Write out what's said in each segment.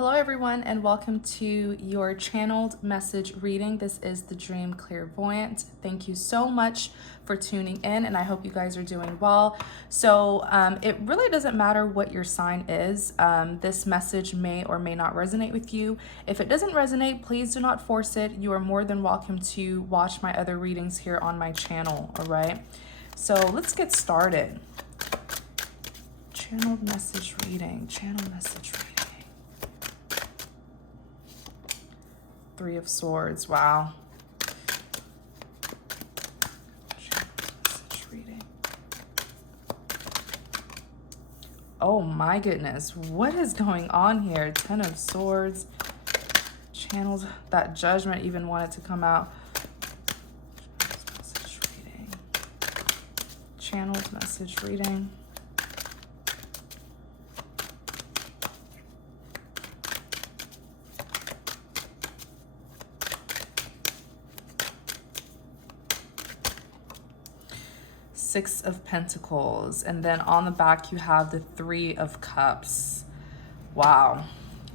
Hello everyone and welcome to your channeled message reading. This is the Dream Clairvoyant. Thank you so much for tuning in and I hope you guys are doing well. So it really doesn't matter what your sign is. This message may or may not resonate with you. If it doesn't resonate, please do not force it. You are more than welcome to watch my other readings here on my channel, all right? So let's get started. Channeled message reading, Three of Swords, wow. Message reading. Oh my goodness, what is going on here? Ten of Swords, channels, that Judgment even wanted to come out. Message reading. Channeled message reading. Six of Pentacles, and then on the back you have the Three of Cups. Wow.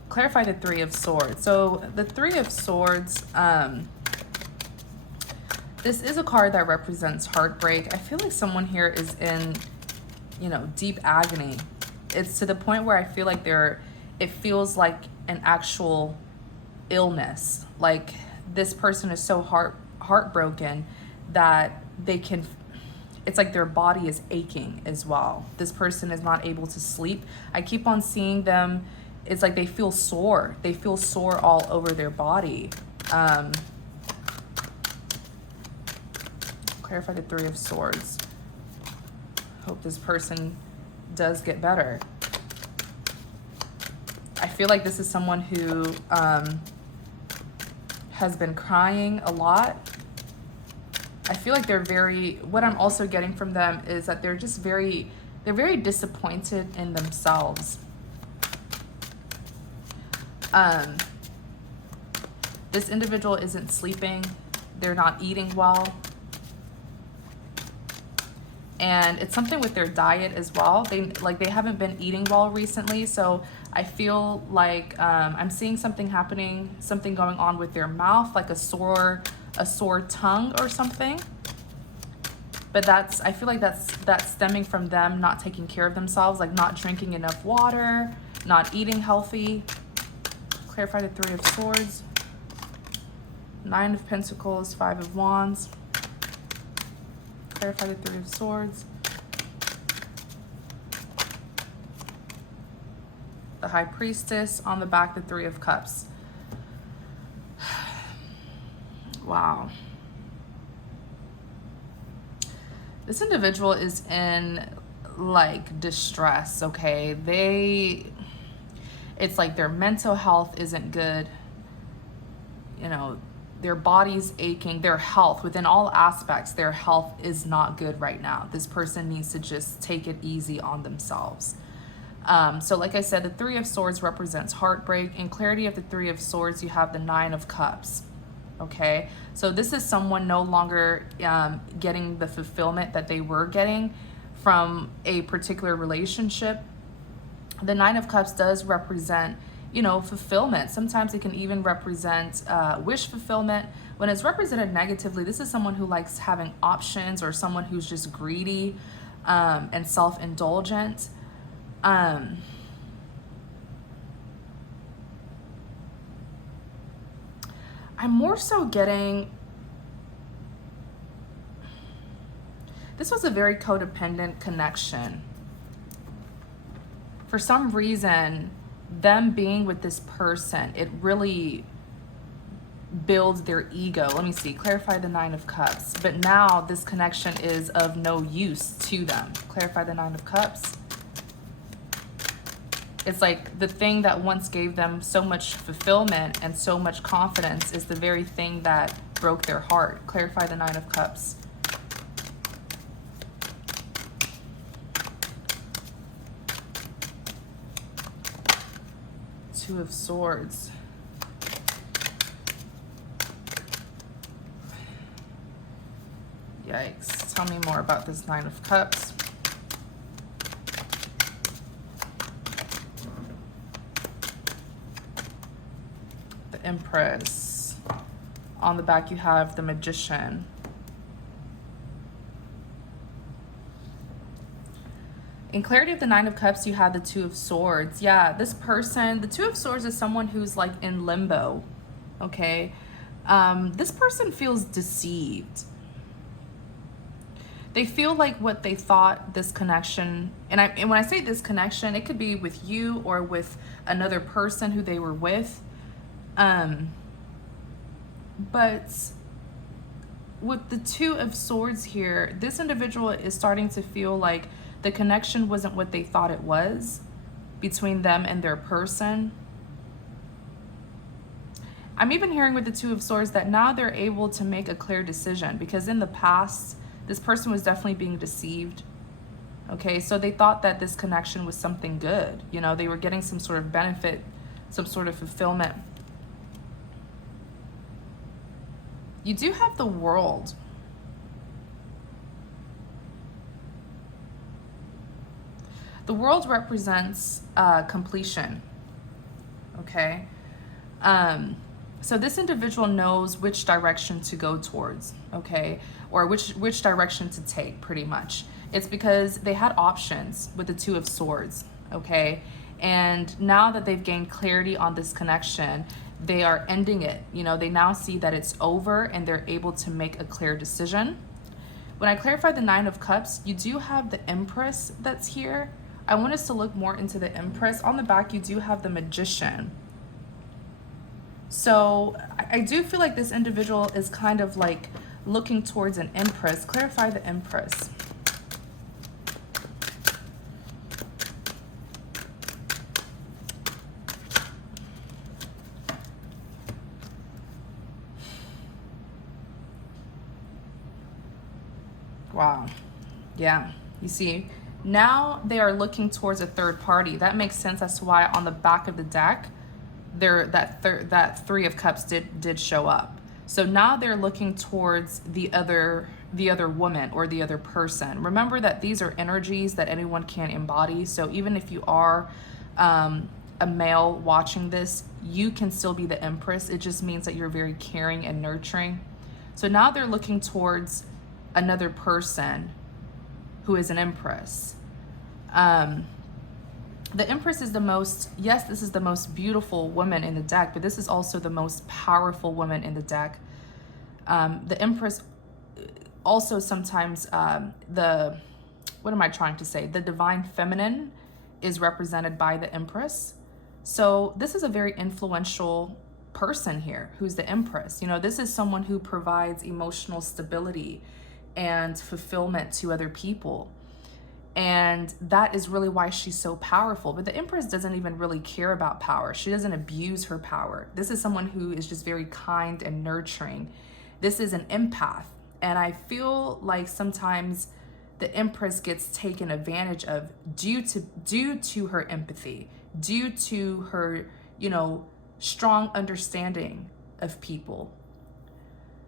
Clarify the Three of Swords. So the Three of Swords, this is a card that represents heartbreak. I feel like someone here is in, deep agony. It's to the point where I feel like it feels like an actual illness. Like this person is so heartbroken that it's like their body is aching as well. This person is not able to sleep. I keep on seeing them. It's like they feel sore. They feel sore all over their body. Clarify the Three of Swords. Hope this person does get better. I feel like this is someone who has been crying a lot. I feel like what I'm also getting from them is that they're very disappointed in themselves. This individual isn't sleeping. They're not eating well. And it's something with their diet as well. They haven't been eating well recently. So I feel like I'm seeing something happening, something going on with their mouth, like a sore tongue or something. But I feel like that's stemming from them not taking care of themselves, like not drinking enough water, not eating healthy. Clarify the Three of Swords. Nine of Pentacles, Five of Wands. Clarify the Three of Swords. The High Priestess, on the back, the Three of Cups. Wow. This individual is in like distress, okay? It's like their mental health isn't good. Their body's aching, their health, within all aspects, their health is not good right now. This person needs to just take it easy on themselves. So like I said, the Three of Swords represents heartbreak. In clarity of the Three of Swords, you have the Nine of Cups. Okay, so this is someone no longer getting the fulfillment that they were getting from a particular relationship. The Nine of Cups does represent, fulfillment. Sometimes it can even represent wish fulfillment. When it's represented negatively, this is someone who likes having options or someone who's just greedy and self-indulgent. I'm more so getting, this was a very codependent connection. For some reason, them being with this person, it really builds their ego. Let me see, clarify the Nine of Cups. But now this connection is of no use to them. Clarify the Nine of Cups. It's like the thing that once gave them so much fulfillment and so much confidence is the very thing that broke their heart. Clarify the Nine of Cups. Two of Swords. Yikes. Tell me more about this Nine of Cups. Empress. On the back, you have the Magician. In clarity of the Nine of Cups, you have the Two of Swords. Yeah, this person, the Two of Swords is someone who's like in limbo, okay? This person feels deceived. They feel like what they thought this connection, and when I say this connection, it could be with you or with another person who they were with. But with the Two of Swords here, this individual is starting to feel like the connection wasn't what they thought it was between them and their person. I'm even hearing with the Two of Swords that now they're able to make a clear decision, because in the past, this person was definitely being deceived. Okay, so they thought that this connection was something good. You know, they were getting some sort of benefit, some sort of fulfillment. You do have the World. The World represents completion, okay? So this individual knows which direction to go towards, okay? Or which direction to take, pretty much. It's because they had options with the Two of Swords, okay? And now that they've gained clarity on this connection, they are ending it. You know, they now see that it's over and they're able to make a clear decision. When I clarify the Nine of Cups, you do have the Empress that's here. I want us to look more into the Empress. On the back, you do have the Magician. So I do feel like this individual is kind of like looking towards an Empress. Clarify the Empress. Wow. Yeah. You see, now they are looking towards a third party. That makes sense as to why on the back of the deck, that Three of Cups did show up. So now they're looking towards the other woman or the other person. Remember that these are energies that anyone can embody. So even if you are a male watching this, you can still be the Empress. It just means that you're very caring and nurturing. So now they're looking towards another person who is an Empress. The Empress is the most, yes, this is the most beautiful woman in the deck, but this is also the most powerful woman in the deck. The Empress also sometimes, what am I trying to say? The divine feminine is represented by the Empress. So this is a very influential person here who's the Empress. You know, this is someone who provides emotional stability and fulfillment to other people. And that is really why she's so powerful. But the Empress doesn't even really care about power. She doesn't abuse her power. This is someone who is just very kind and nurturing. This is an empath. And I feel like sometimes the Empress gets taken advantage of due to her empathy, due to her, you know, strong understanding of people.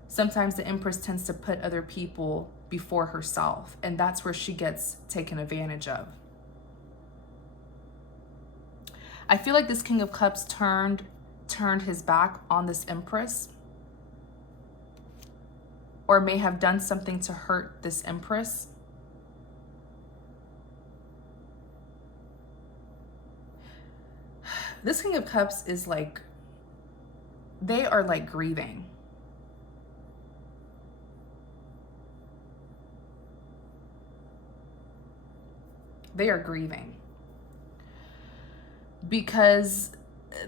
Sometimes the Empress tends to put other people before herself, and that's where she gets taken advantage of. I feel like this King of Cups turned his back on this Empress, or may have done something to hurt this Empress. This King of Cups is like, they are like grieving. They are grieving because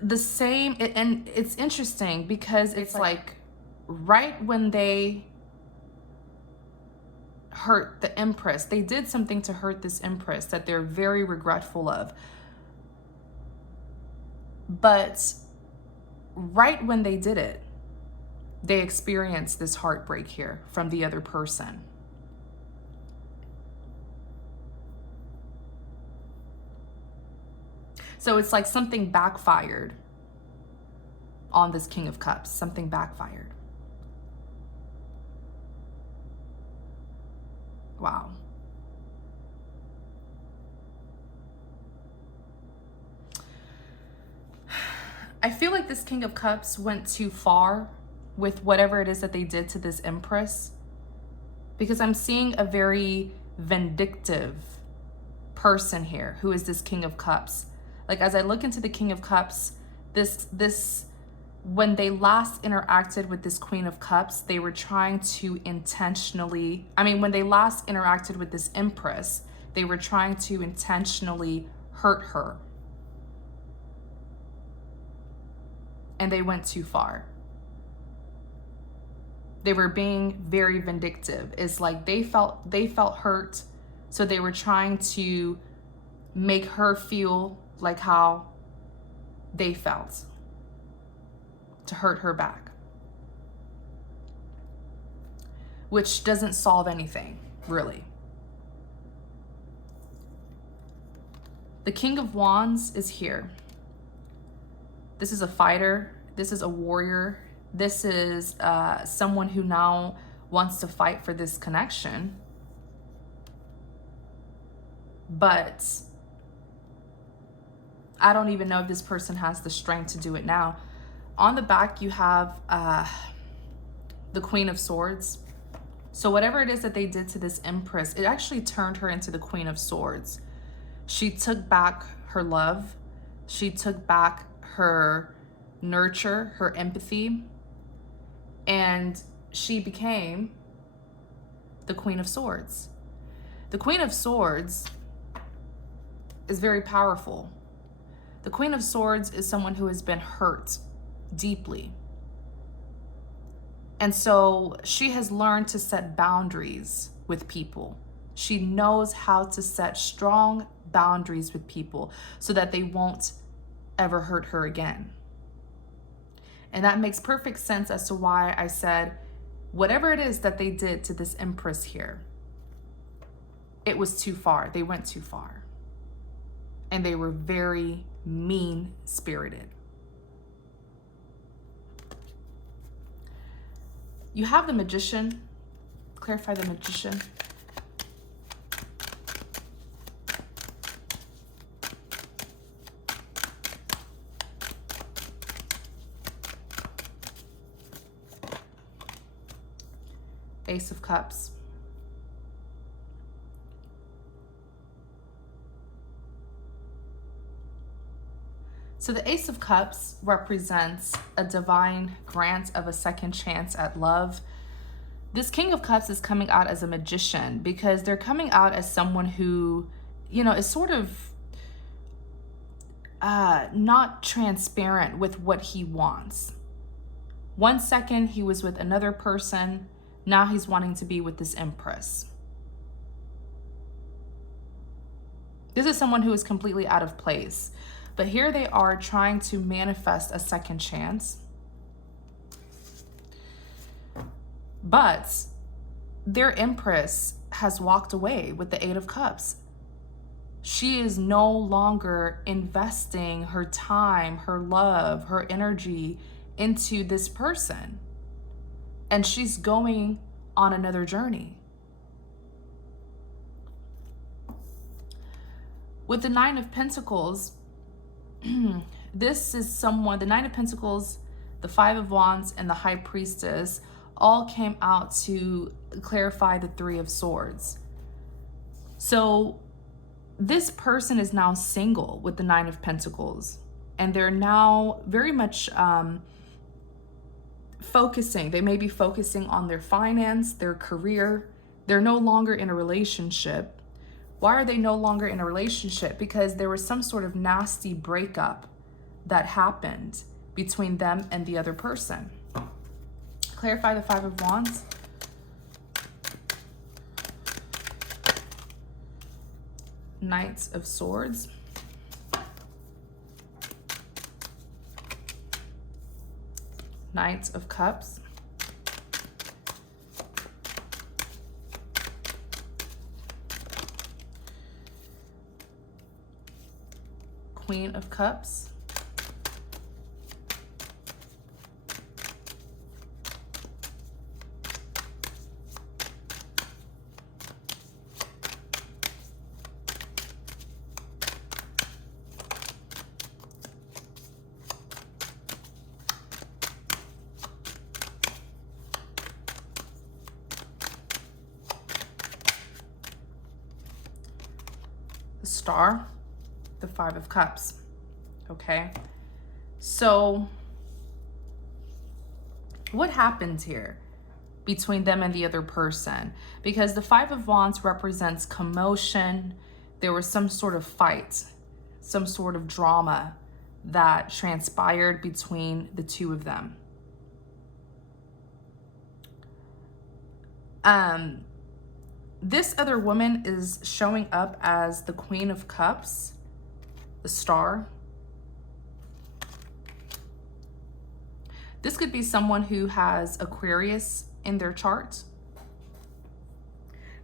and it's interesting because it's like right when they hurt the Empress, they did something to hurt this Empress that they're very regretful of. But right when they did it, they experienced this heartbreak here from the other person. So it's like something backfired on this King of Cups. Something backfired. Wow. I feel like this King of Cups went too far with whatever it is that they did to this Empress, because I'm seeing a very vindictive person here who is this King of Cups. Like, as I look into the King of Cups, this when they last interacted with this Queen of Cups, they were trying to intentionally, when they last interacted with this Empress, they were trying to intentionally hurt her. And they went too far. They were being very vindictive. It's like they felt hurt, so they were trying to make her feel like how they felt, to hurt her back, which doesn't solve anything, really. The King of Wands is here. This is a fighter. This is a warrior. This is someone who now wants to fight for this connection. But I don't even know if this person has the strength to do it now. On the back, you have the Queen of Swords. So whatever it is that they did to this Empress, it actually turned her into the Queen of Swords. She took back her love. She took back her nurture, her empathy, and she became the Queen of Swords. The Queen of Swords is very powerful. The Queen of Swords is someone who has been hurt deeply. And so she has learned to set boundaries with people. She knows how to set strong boundaries with people so that they won't ever hurt her again. And that makes perfect sense as to why I said, whatever it is that they did to this Empress here, it was too far. They went too far. And they were very mean-spirited. You have the Magician. Clarify the Magician. Ace of Cups. So the Ace of Cups represents a divine grant of a second chance at love. This King of Cups is coming out as a magician because they're coming out as someone who, is sort of not transparent with what he wants. 1 second he was with another person, now he's wanting to be with this Empress. This is someone who is completely out of place. But here they are trying to manifest a second chance. But their Empress has walked away with the Eight of Cups. She is no longer investing her time, her love, her energy into this person. And she's going on another journey. With the Nine of Pentacles, this is someone, the Nine of Pentacles, the Five of Wands, and the High Priestess all came out to clarify the Three of Swords. So this person is now single with the Nine of Pentacles, and they're now very much focusing. They may be focusing on their finance, their career. They're no longer in a relationship. Why are they no longer in a relationship? Because there was some sort of nasty breakup that happened between them and the other person. Clarify the Five of Wands. Knights of Swords. Knights of Cups. Queen of Cups. Star, the Five of Cups. Okay, so what happened here between them and the other person? Because the Five of Wands represents commotion. There was some sort of fight, some sort of drama that transpired between the two of them. This other woman is showing up as the Queen of Cups, the Star. This could be someone who has Aquarius in their chart.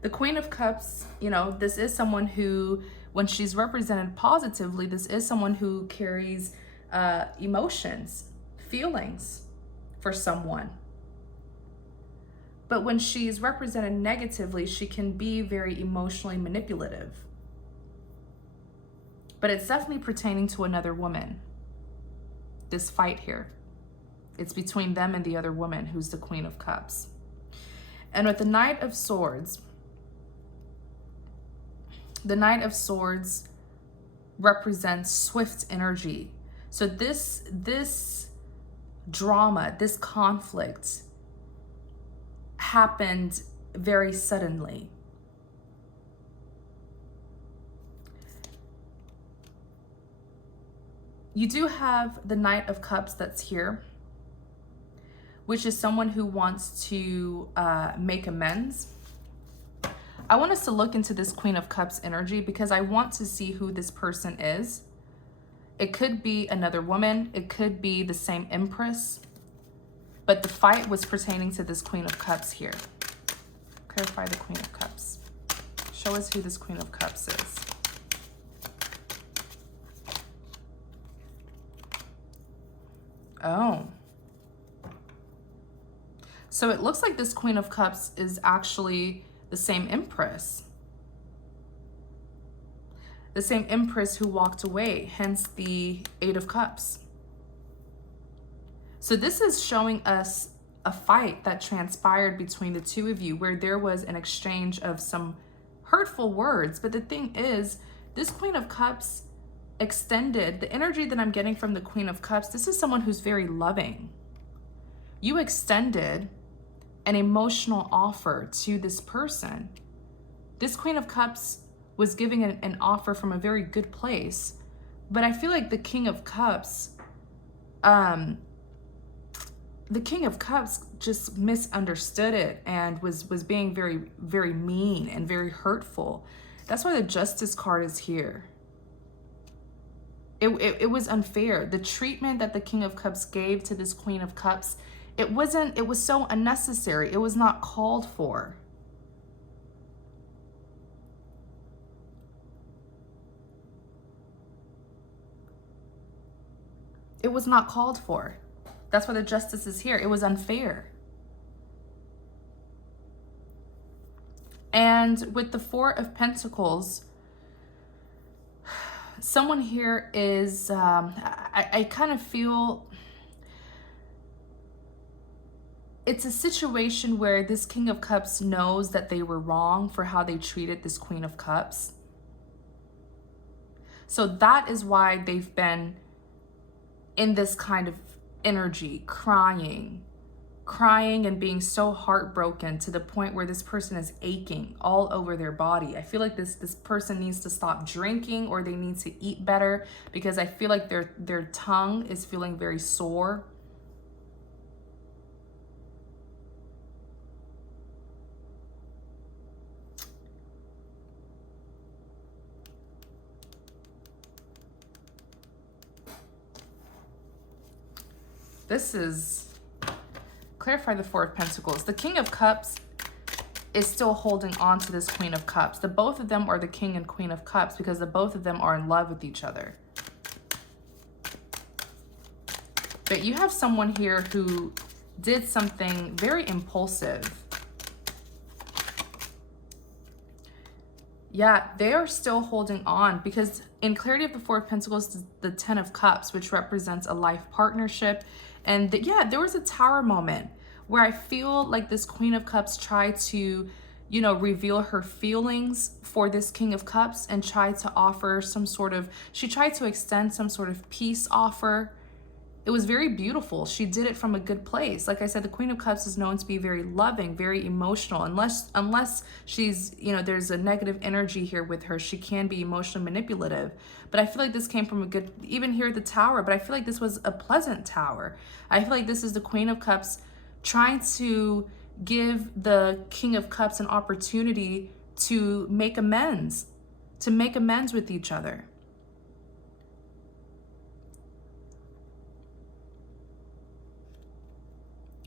The Queen of Cups, you know, this is someone who, when she's represented positively, this is someone who carries emotions, feelings for someone. But when she's represented negatively, she can be very emotionally manipulative. But it's definitely pertaining to another woman, this fight here. It's between them and the other woman who's the Queen of Cups. And with the Knight of Swords, the Knight of Swords represents swift energy. So this drama, this conflict happened very suddenly. You do have the Knight of Cups that's here, which is someone who wants to make amends. I want us to look into this Queen of Cups energy because I want to see who this person is. It could be another woman. It could be the same Empress. But the fight was pertaining to this Queen of Cups here. Clarify the Queen of Cups. Show us who this Queen of Cups is. Oh. So it looks like this Queen of Cups is actually the same Empress. The same Empress who walked away, hence the Eight of Cups. So this is showing us a fight that transpired between the two of you where there was an exchange of some hurtful words. But the thing is, this Queen of Cups extended the energy that I'm getting from the Queen of Cups. This is someone who's very loving. You extended an emotional offer to this person. This Queen of Cups was giving an offer from a very good place, but I feel like the King of Cups, just misunderstood it and was being very, very mean and very hurtful. That's why the Justice card is here. It was unfair. The treatment that the King of Cups gave to this Queen of Cups, it was so unnecessary. It was not called for. It was not called for. That's why the Justice is here. It was unfair. And with the Four of Pentacles, someone here is, I kind of feel it's a situation where this King of Cups knows that they were wrong for how they treated this Queen of Cups. So that is why they've been in this kind of energy, crying and being so heartbroken to the point where this person is aching all over their body. I feel like this person needs to stop drinking, or they need to eat better, because I feel like their tongue is feeling very sore. This is, clarify the Four of Pentacles. The King of Cups is still holding on to this Queen of Cups. The both of them are the King and Queen of Cups because the both of them are in love with each other. But you have someone here who did something very impulsive. Yeah, they are still holding on because in clarity of the Four of Pentacles, the Ten of Cups, which represents a life partnership. And yeah, there was a Tower moment where I feel like this Queen of Cups tried to you know, reveal her feelings for this King of Cups and tried to offer some sort of, she tried to extend some sort of peace offer. It was very beautiful. She did it from a good place. Like I said, the Queen of Cups is known to be very loving, very emotional. Unless she's, you know, there's a negative energy here with her, she can be emotionally manipulative. But I feel like this came from a good, even here at the Tower, but I feel like this was a pleasant Tower. I feel like this is the Queen of Cups trying to give the King of Cups an opportunity to make amends, with each other.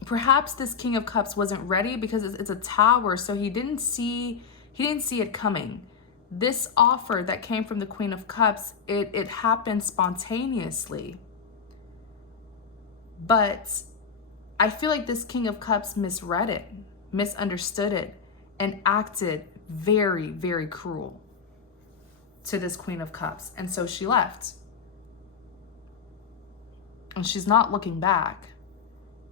Perhaps this King of Cups wasn't ready because it's a Tower, so he didn't see it coming. This offer that came from the Queen of Cups, it happened spontaneously. But I feel like this King of Cups misread it, misunderstood it, and acted very, very cruel to this Queen of Cups. And so she left. And she's not looking back.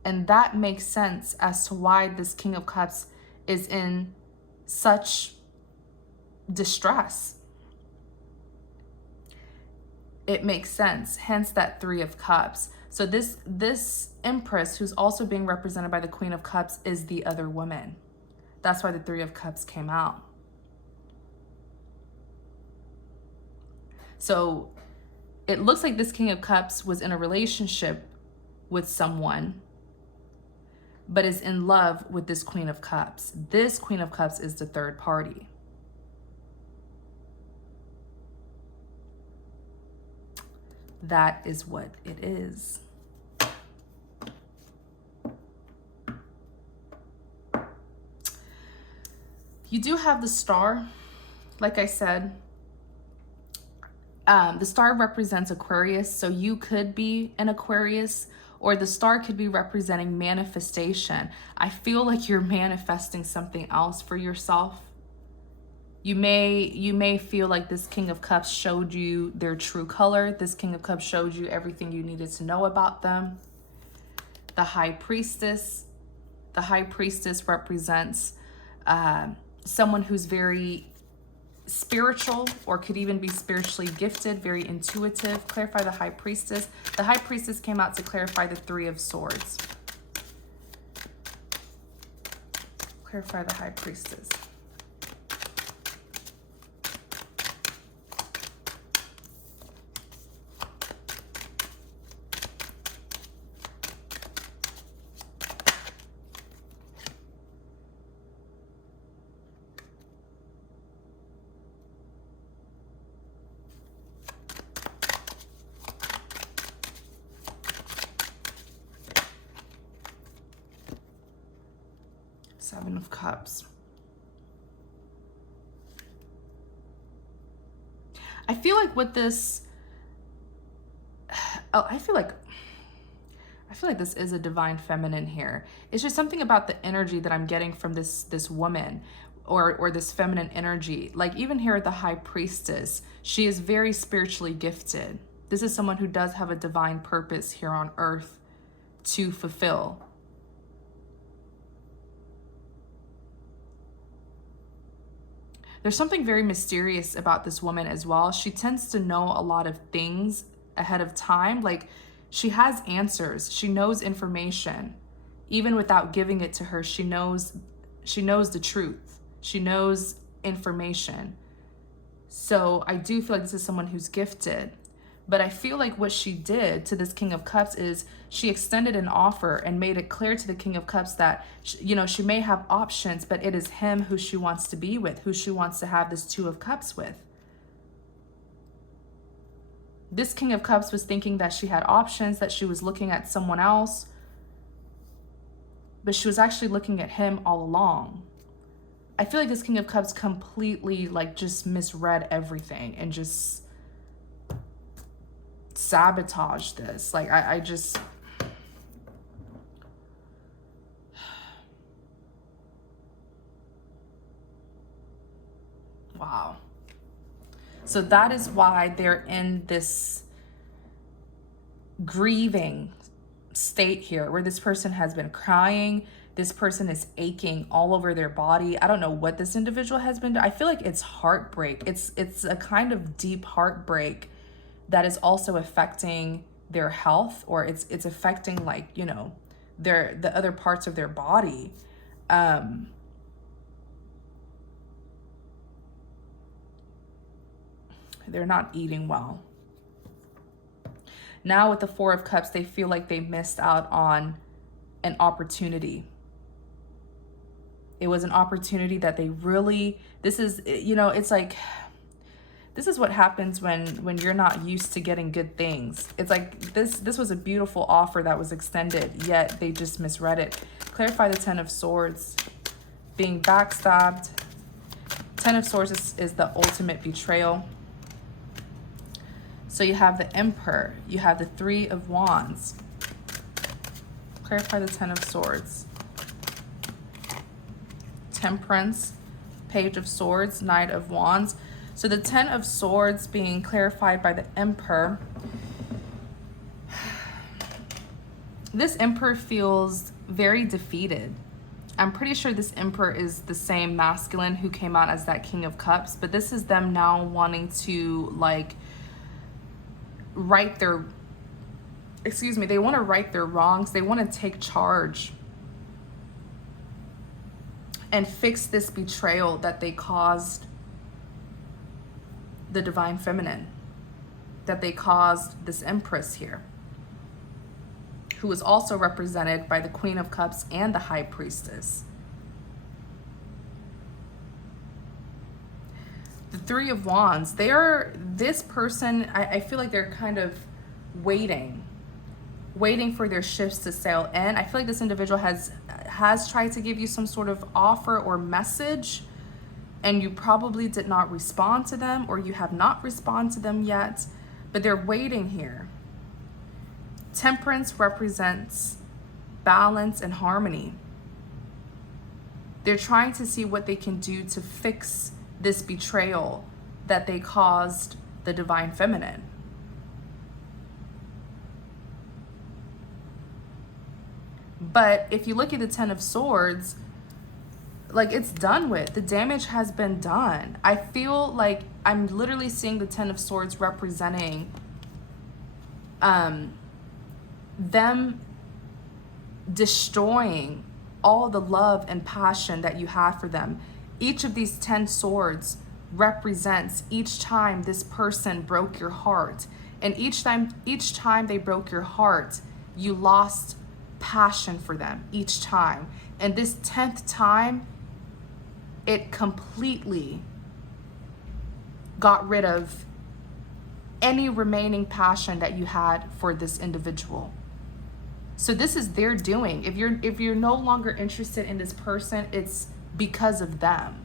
And that makes sense as to why this King of Cups is in such distress. It makes sense, hence that Three of Cups. So this Empress, who's also being represented by the Queen of Cups, is the other woman. That's why the Three of Cups came out. So it looks like this King of Cups was in a relationship with someone, but is in love with this Queen of Cups. This Queen of Cups is the third party. That is what it is. You do have the Star. Like I said, the Star represents Aquarius, so you could be an Aquarius, or the Star could be representing manifestation. I feel like you're manifesting something else for yourself. You may feel like this King of Cups showed you their true color. This King of Cups showed you everything you needed to know about them. The High Priestess. The High Priestess represents someone who's very spiritual, or could even be spiritually gifted, very intuitive. Clarify the High Priestess. The High Priestess came out to clarify the Three of Swords. Clarify the High Priestess. Seven of Cups. I feel like with this, I feel like this is a divine feminine here. It's just something about the energy that I'm getting from this woman, or this feminine energy. Like even here at the High Priestess, she is very spiritually gifted. This is someone who does have a divine purpose here on earth to fulfill. There's something very mysterious about this woman as well. She tends to know a lot of things ahead of time. Like she has answers. She knows information. Even without giving it to her, she knows the truth. She knows information. So I do feel like this is someone who's gifted. But I feel like what she did to this King of Cups is she extended an offer and made it clear to the King of Cups that, you know, she may have options, but it is him who she wants to be with, who she wants to have this Two of Cups with. This King of Cups was thinking that she had options, that she was looking at someone else, but she was actually looking at him all along. I feel like this King of Cups completely like just misread everything and just sabotage this. Like I just, wow. So that is why they're in this grieving state here, where this person has been crying, This person is aching all over their body. I don't know what this individual has been doing. I feel like it's heartbreak. It's a kind of deep heartbreak that is also affecting their health, or it's affecting, like, you know, the other parts of their body. They're not eating well. Now with the Four of Cups, they feel like they missed out on an opportunity. It was an opportunity that they really, this is, you know, it's like, this is what happens when you're not used to getting good things. It's like this was a beautiful offer that was extended, yet they just misread it. Clarify the Ten of Swords. Being backstabbed. Ten of Swords is the ultimate betrayal. So you have the Emperor. You have the Three of Wands. Clarify the Ten of Swords. Temperance. Page of Swords. Knight of Wands. So the Ten of Swords being clarified by the Emperor. This Emperor feels very defeated. I'm pretty sure this Emperor is the same masculine who came out as that King of Cups, but this is them now wanting to, like, right their, they want to right their wrongs. They want to take charge and fix this betrayal that they caused the Divine Feminine, that they caused this Empress here, who is also represented by the Queen of Cups and the High Priestess. The Three of Wands, this person, I feel like they're kind of waiting for their ships to sail in. I feel like this individual has tried to give you some sort of offer or message, and you probably did not respond to them, or you have not responded to them yet, but they're waiting here. Temperance represents balance and harmony. They're trying to see what they can do to fix this betrayal that they caused the Divine Feminine. But if you look at the Ten of Swords, like, it's done with. The damage has been done. I feel like I'm literally seeing the Ten of Swords representing them destroying all the love and passion that you have for them. Each of these 10 swords represents each time this person broke your heart. And each time they broke your heart, you lost passion for them each time. And this 10th time, it completely got rid of any remaining passion that you had for this individual. So this is their doing. If you're no longer interested in this person, it's because of them.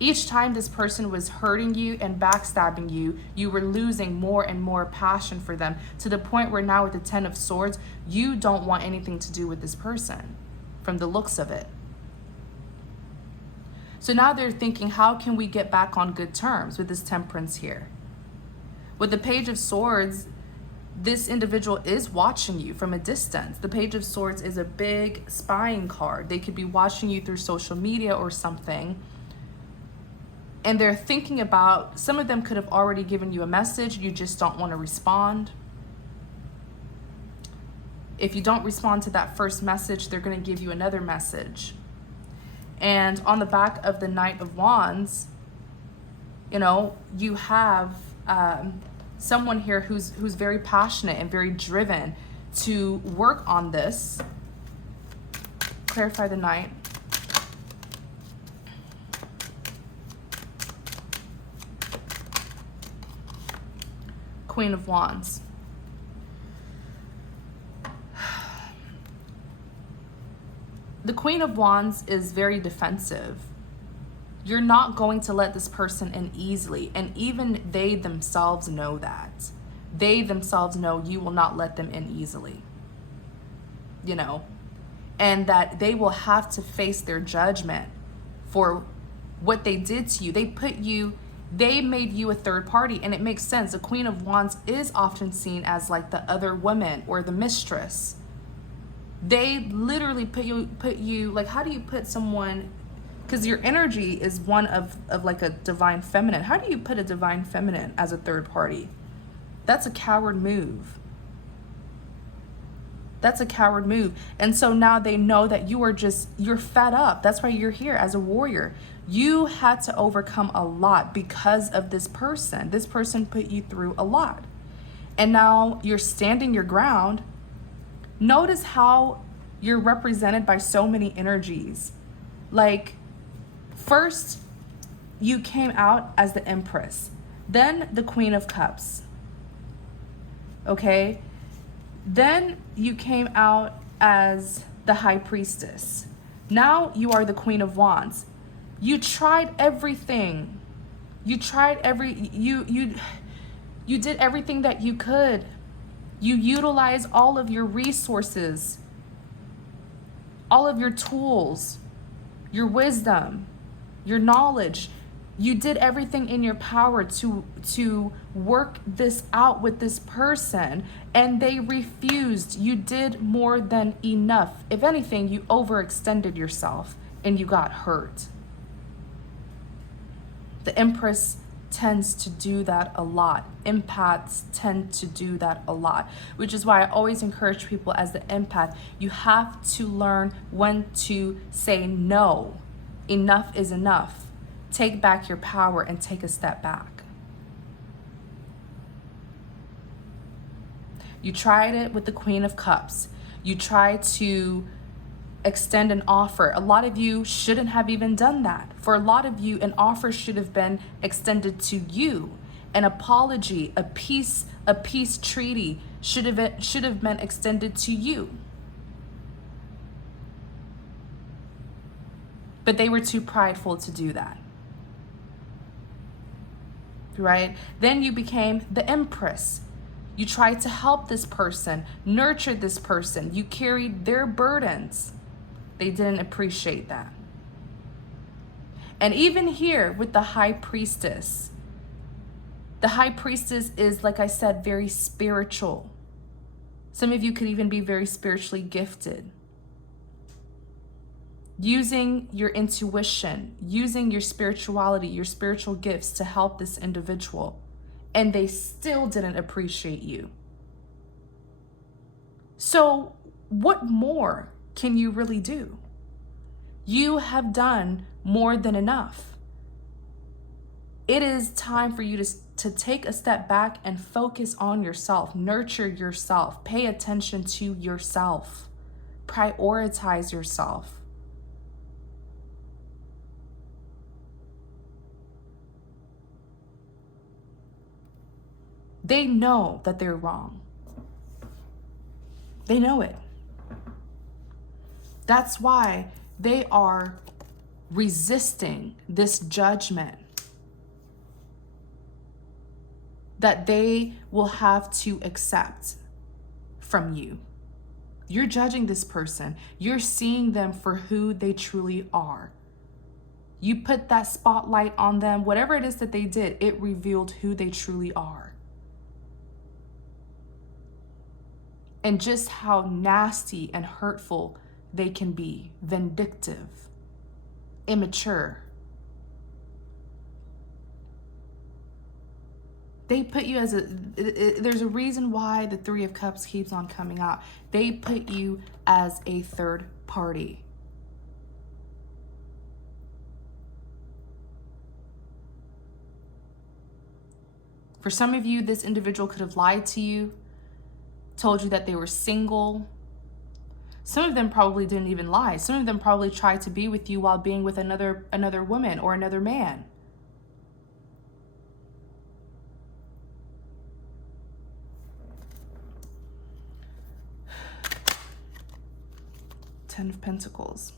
Each time this person was hurting you and backstabbing you, you were losing more and more passion for them, to the point where now with the Ten of Swords, you don't want anything to do with this person from the looks of it. So now they're thinking, how can we get back on good terms with this Temperance here? With the Page of Swords, this individual is watching you from a distance. The Page of Swords is a big spying card. They could be watching you through social media or something. And they're thinking about, some of them could have already given you a message, you just don't want to respond. If you don't respond to that first message, they're going to give you another message. And on the back of the Knight of Wands, you know, you have someone here who's very passionate and very driven to work on this. Clarify the Knight. Queen of Wands. The Queen of Wands is very defensive. You're not going to let this person in easily, and even they themselves know that. They themselves know you will not let them in easily, you know, and that they will have to face their judgment for what they did to you. They made you a third party, and it makes sense. The Queen of Wands is often seen as like the other woman or the mistress. They literally put you like, how do you put someone, because your energy is one of like a divine feminine. How do you put a divine feminine as a third party? That's a coward move. That's a coward move. And so now they know that you're fed up. That's why you're here as a warrior. You had to overcome a lot because of this person. This person put you through a lot. And now you're standing your ground. Notice how you're represented by so many energies. Like, first, you came out as the Empress, then the Queen of Cups. Okay? Then you came out as the High Priestess. Now you are the Queen of Wands. You tried everything. You did everything that you could. You utilized all of your resources, all of your tools, your wisdom, your knowledge. You did everything in your power to work this out with this person, and they refused. You did more than enough. If anything, you overextended yourself and you got hurt. The Empress tends to do that a lot. Empaths tend to do that a lot, which is why I always encourage people as the empath, you have to learn when to say no. Enough is enough. Take back your power and take a step back. You tried it with the Queen of Cups. You tried to extend an offer. A lot of you shouldn't have even done that. For a lot of you, an offer should have been extended to you. An apology, a peace treaty should have been extended to you. But they were too prideful to do that. Right? Then you became the Empress. You tried to help this person, nurture this person. You carried their burdens. They didn't appreciate that. And even here with the High Priestess, the High Priestess is, like I said, very spiritual. Some of you could even be very spiritually gifted. Using your intuition, using your spirituality, your spiritual gifts to help this individual, and they still didn't appreciate you. So what more can you really do? You have done more than enough. It is time for you to take a step back and focus on yourself, nurture yourself, pay attention to yourself, prioritize yourself. They know that they're wrong. They know it. That's why they are resisting this judgment that they will have to accept from you. You're judging this person. You're seeing them for who they truly are. You put that spotlight on them. Whatever it is that they did, it revealed who they truly are. And just how nasty and hurtful they can be, vindictive, immature. They put you as there's a reason why the Three of Cups keeps on coming out. They put you as a third party. For some of you, this individual could have lied to you, told you that they were single. Some of them probably didn't even lie. Some of them probably tried to be with you while being with another woman or another man. Ten of Pentacles.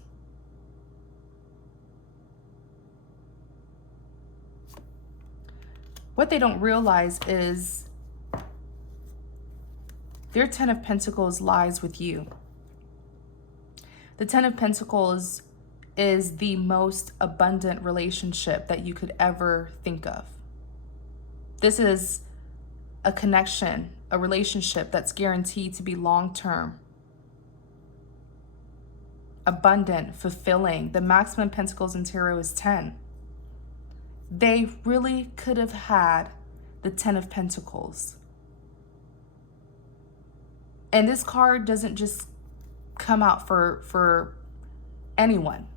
What they don't realize is their Ten of Pentacles lies with you. The Ten of Pentacles is the most abundant relationship that you could ever think of. This is a connection, a relationship that's guaranteed to be long-term. abundant, fulfilling. The maximum Pentacles in tarot is 10. They really could have had the 10 of Pentacles. And this card doesn't just come out for anyone.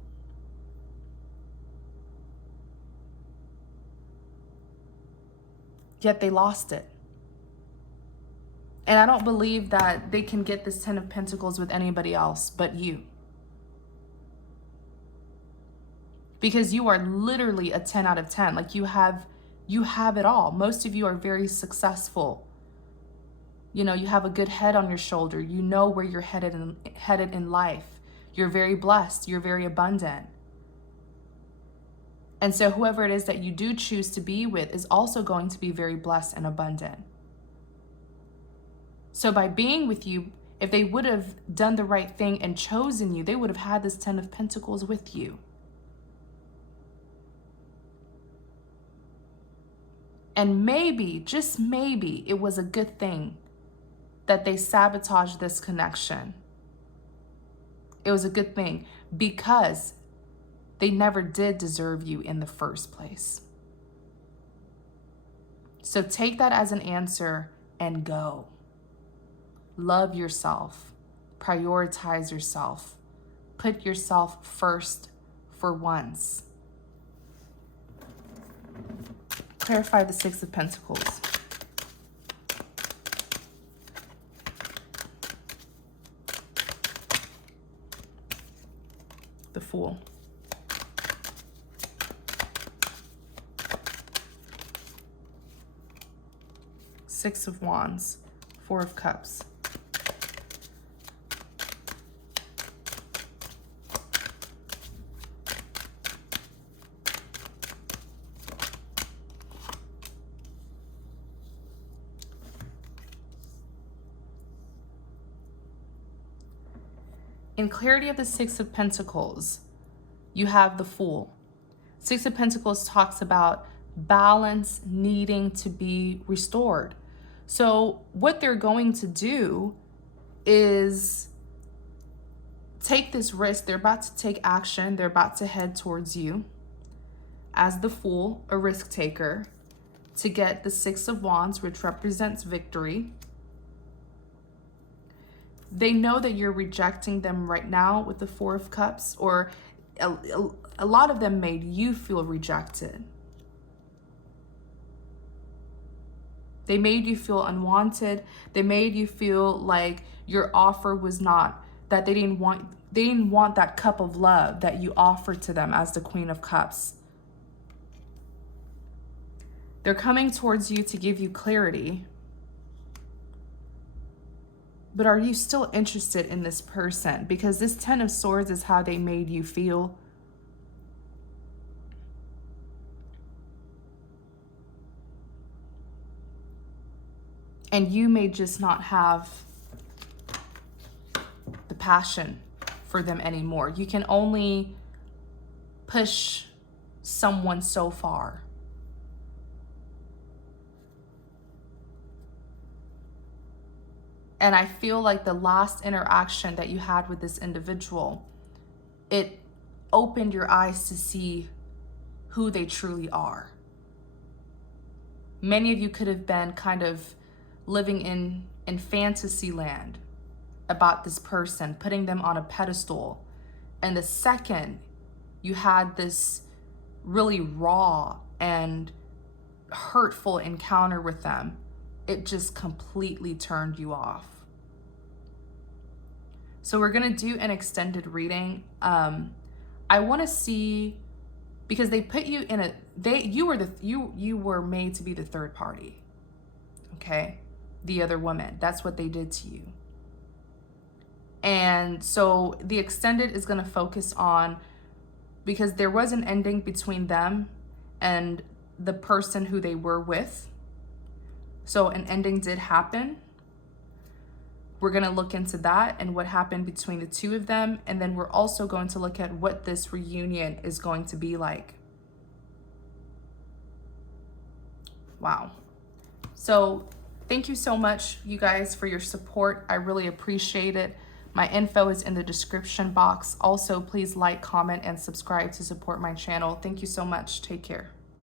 Yet they lost it. And I don't believe that they can get this 10 of Pentacles with anybody else but you. Because you are literally a 10 out of 10. Like you have it all. Most of you are very successful. You know, you have a good head on your shoulder. You know where you're headed in life. You're very blessed. You're very abundant. And so whoever it is that you do choose to be with is also going to be very blessed and abundant. So by being with you, if they would have done the right thing and chosen you, they would have had this 10 of Pentacles with you. And maybe, just maybe, it was a good thing that they sabotaged this connection. It was a good thing because they never did deserve you in the first place. So take that as an answer and go. Love yourself. Prioritize yourself. Put yourself first for once. Clarify the Six of Pentacles. The Fool. Six of Wands. Four of Cups. In clarity of the Six of Pentacles, you have the Fool. Six of Pentacles talks about balance needing to be restored. So what they're going to do is take this risk. They're about to take action. They're about to head towards you as the Fool, a risk taker, to get the Six of Wands, which represents victory. They know that you're rejecting them right now with the Four of Cups, or a lot of them made you feel rejected. They made you feel unwanted. They made you feel like your offer was not, that they didn't want that cup of love that you offered to them as the Queen of Cups. They're coming towards you to give you clarity. But are you still interested in this person? Because this Ten of Swords is how they made you feel. And you may just not have the passion for them anymore. You can only push someone so far. And I feel like the last interaction that you had with this individual, it opened your eyes to see who they truly are. Many of you could have been kind of living in fantasy land about this person, putting them on a pedestal. And the second you had this really raw and hurtful encounter with them, it just completely turned you off. So we're gonna do an extended reading. I want to see, because they put you in you were made to be the third party. Okay, the other woman. That's what they did to you. And so the extended is gonna focus on, because there was an ending between them and the person who they were with. So an ending did happen. We're going to look into that and what happened between the two of them. And then we're also going to look at what this reunion is going to be like. Wow. So thank you so much, you guys, for your support. I really appreciate it. My info is in the description box. Also, please like, comment, and subscribe to support my channel. Thank you so much. Take care.